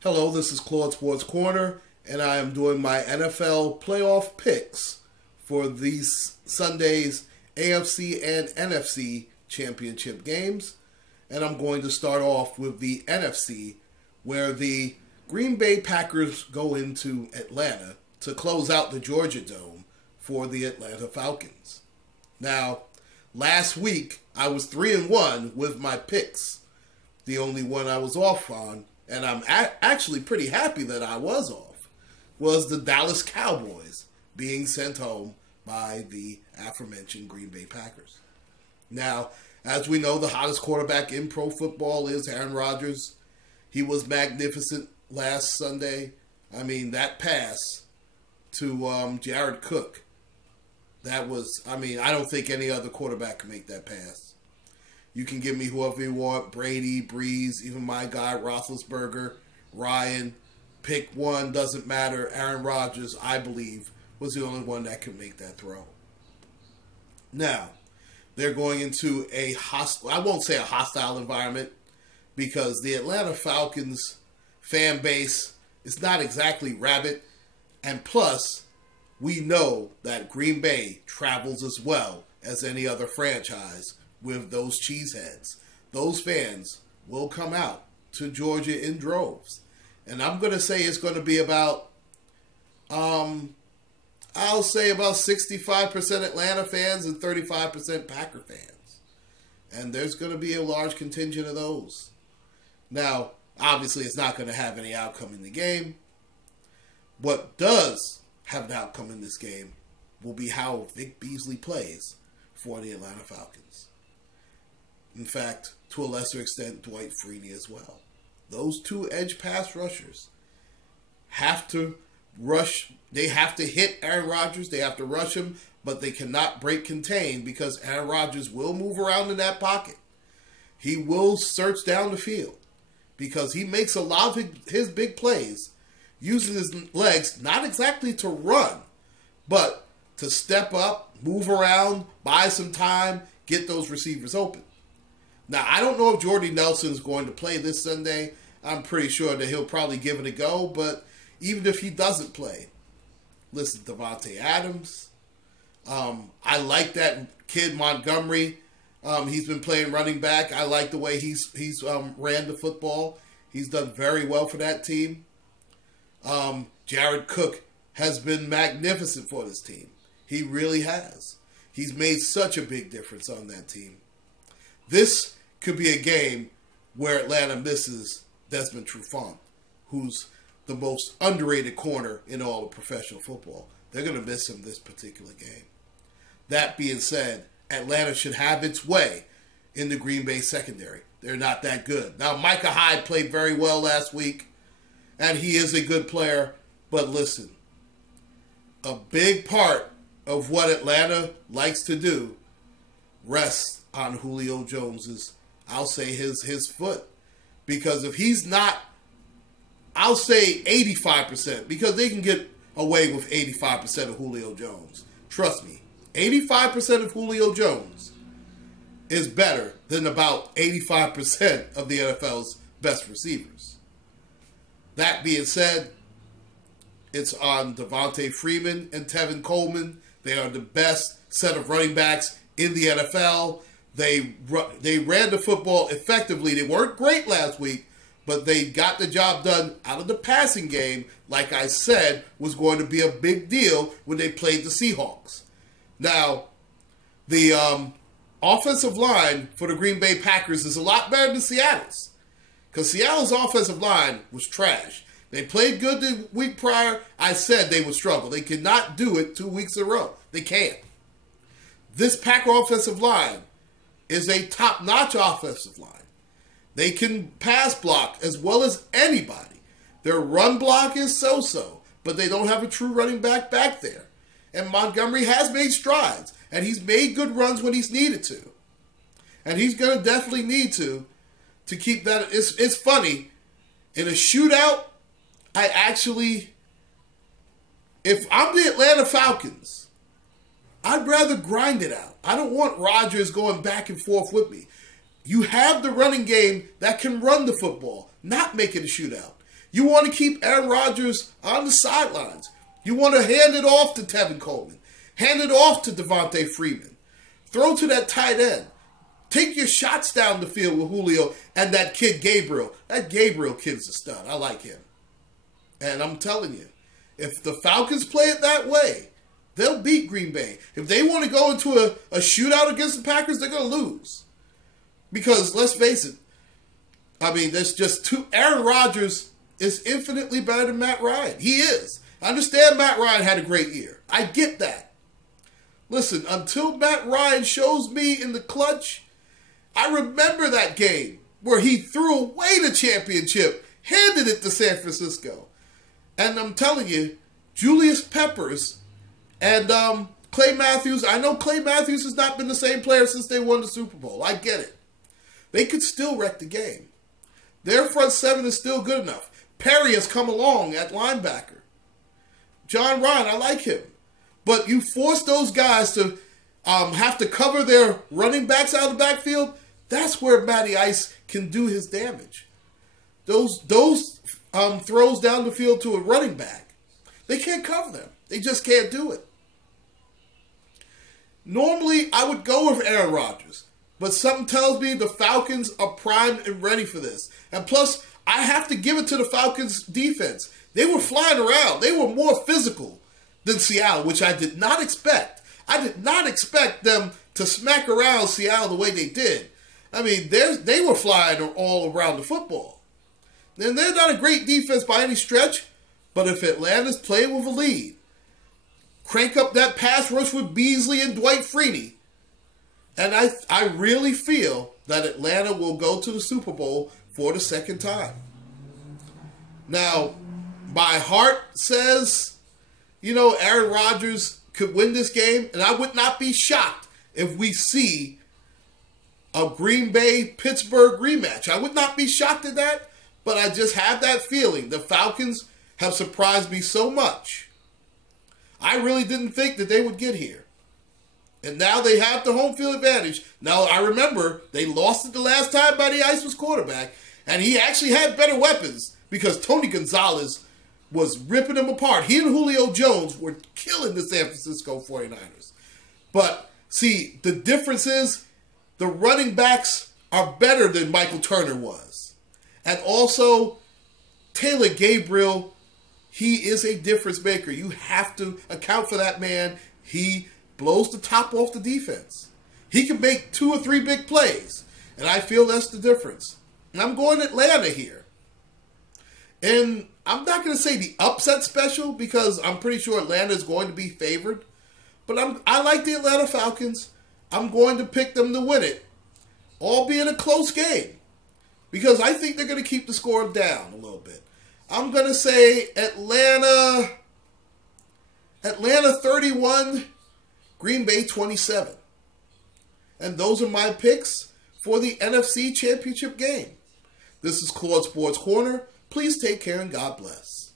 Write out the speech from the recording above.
Hello, this is Claude Sports Corner, and I am doing my NFL playoff picks for these Sunday's AFC and NFC championship games. And I'm going to start off with the NFC, where the Green Bay Packers go into Atlanta to close out the Georgia Dome for the Atlanta Falcons. Now, last week I was 3-1 with my picks. The only one I was off on, and I'm actually pretty happy that I was off, was the Dallas Cowboys being sent home by the aforementioned Green Bay Packers. Now, as we know, the hottest quarterback in pro football is Aaron Rodgers. He was magnificent last Sunday. I mean, that pass to Jared Cook, that was, I don't think any other quarterback can make that pass. You can give me whoever you want, Brady, Breeze, even my guy, Roethlisberger, Ryan. Pick one, doesn't matter. Aaron Rodgers, I believe, was the only one that could make that throw. Now, they're going into a hostile, I won't say a hostile environment, because the Atlanta Falcons fan base is not exactly rabid. And plus, we know that Green Bay travels as well as any other franchise with those cheeseheads. Those fans will come out to Georgia in droves. And I'm going to say it's going to be about, I'll say about 65% Atlanta fans and 35% Packer fans. And there's going to be a large contingent of those. Now, obviously, it's not going to have any outcome in the game. What does have an outcome in this game will be how Vic Beasley plays for the Atlanta Falcons. In fact, to a lesser extent, Dwight Freeney as well. Those two edge pass rushers have to rush. They have to hit Aaron Rodgers. They have to rush him, but they cannot break contain because Aaron Rodgers will move around in that pocket. He will search down the field because he makes a lot of his big plays using his legs, not exactly to run, but to step up, move around, buy some time, get those receivers open. Now, I don't know if Jordy Nelson is going to play this Sunday. I'm pretty sure that he'll probably give it a go, but even if he doesn't play, listen, Devontae Adams. I like that kid Montgomery. He's been playing running back. I like the way he's ran the football. He's done very well for that team. Jared Cook has been magnificent for this team. He really has. He's made such a big difference on that team. This could be a game where Atlanta misses Desmond Trufant, who's the most underrated corner in all of professional football. They're going to miss him this particular game. That being said, Atlanta should have its way in the Green Bay secondary. They're not that good. Now, Micah Hyde played very well last week, and he is a good player. But listen, a big part of what Atlanta likes to do rests on Julio Jones's, I'll say his foot. Because if he's not, I'll say 85%, because they can get away with 85% of Julio Jones. Trust me, 85% of Julio Jones is better than about 85% of the NFL's best receivers. That being said, it's on Devontae Freeman and Tevin Coleman. They are the best set of running backs in the NFL. They ran the football effectively. They weren't great last week, but they got the job done out of the passing game, like I said, was going to be a big deal when they played the Seahawks. Now, the offensive line for the Green Bay Packers is a lot better than Seattle's, because Seattle's offensive line was trash. They played good the week prior. I said they would struggle. They could not do it 2 weeks in a row. They can't. This Packer offensive line is a top-notch offensive line. They can pass block as well as anybody. Their run block is so-so, but they don't have a true running back there. And Montgomery has made strides, and he's made good runs when he's needed to. And he's going to definitely need to keep that. It's funny. In a shootout, if I'm the Atlanta Falcons, I'd rather grind it out. I don't want Rodgers going back and forth with me. You have the running game that can run the football, not make it a shootout. You want to keep Aaron Rodgers on the sidelines. You want to hand it off to Tevin Coleman. Hand it off to Devontae Freeman. Throw to that tight end. Take your shots down the field with Julio and that kid Gabriel. That Gabriel kid's a stud. I like him. And I'm telling you, if the Falcons play it that way, they'll beat Green Bay. If they want to go into a shootout against the Packers, they're going to lose. Because, let's face it, I mean, there's just two. Aaron Rodgers is infinitely better than Matt Ryan. He is. I understand Matt Ryan had a great year. I get that. Listen, until Matt Ryan shows me in the clutch, I remember that game where he threw away the championship, handed it to San Francisco. And I'm telling you, Julius Peppers and Clay Matthews, I know Clay Matthews has not been the same player since they won the Super Bowl. I get it. They could still wreck the game. Their front seven is still good enough. Perry has come along at linebacker. John Ryan, I like him. But you force those guys to have to cover their running backs out of the backfield. That's where Matty Ice can do his damage. Those throws down the field to a running back, they can't cover them. They just can't do it. Normally, I would go with Aaron Rodgers, but something tells me the Falcons are primed and ready for this. And plus, I have to give it to the Falcons defense. They were flying around. They were more physical than Seattle, which I did not expect. I did not expect them to smack around Seattle the way they did. I mean, they were flying all around the football. And they're not a great defense by any stretch, but if Atlanta's playing with a lead, crank up that pass rush with Beasley and Dwight Freeney, and I really feel that Atlanta will go to the Super Bowl for the second time. Now, my heart says, Aaron Rodgers could win this game, and I would not be shocked if we see a Green Bay-Pittsburgh rematch. I would not be shocked at that, but I just have that feeling. The Falcons have surprised me so much. I really didn't think that they would get here. And now they have the home field advantage. Now, I remember they lost it the last time Matty Ice was quarterback, and he actually had better weapons because Tony Gonzalez was ripping them apart. He and Julio Jones were killing the San Francisco 49ers. But, see, the difference is the running backs are better than Michael Turner was. And also, Taylor Gabriel, he is a difference maker. You have to account for that man. He blows the top off the defense. He can make 2 or 3 big plays. And I feel that's the difference. And I'm going Atlanta here. And I'm not going to say the upset special because I'm pretty sure Atlanta is going to be favored. But I like the Atlanta Falcons. I'm going to pick them to win it, albeit a close game, because I think they're going to keep the score down a little bit. I'm going to say Atlanta 31, Green Bay 27. And those are my picks for the NFC Championship game. This is Claude Sports Corner. Please take care and God bless.